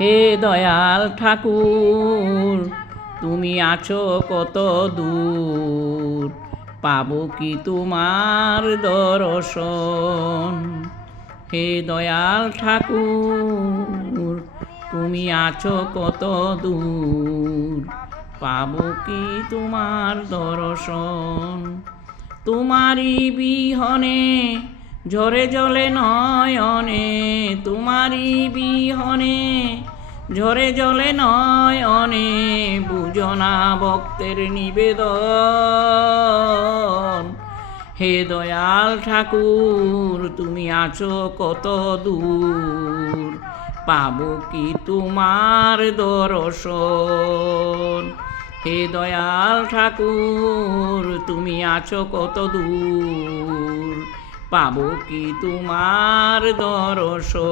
হে দয়াল ঠাকুর তুমি আছো কত দূর, পাবো কি তোমার দর্শন। হে দয়াল ঠাকুর তুমি আছো কত দূর, পাবো কি তোমার দর্শন। তোমারই বিহনে ঝরে জলে নয়নে, তোমারই বিহনে ঝরে জলে নয়নে, বুঝনা ভক্তের নিবেদন। হে দয়াল ঠাকুর তুমি আছো কত দূর, পাবো কি তোমার দর্শন। হে দয়াল ঠাকুর তুমি আছো কত দূর, পাবো কি তোমার দর্শন।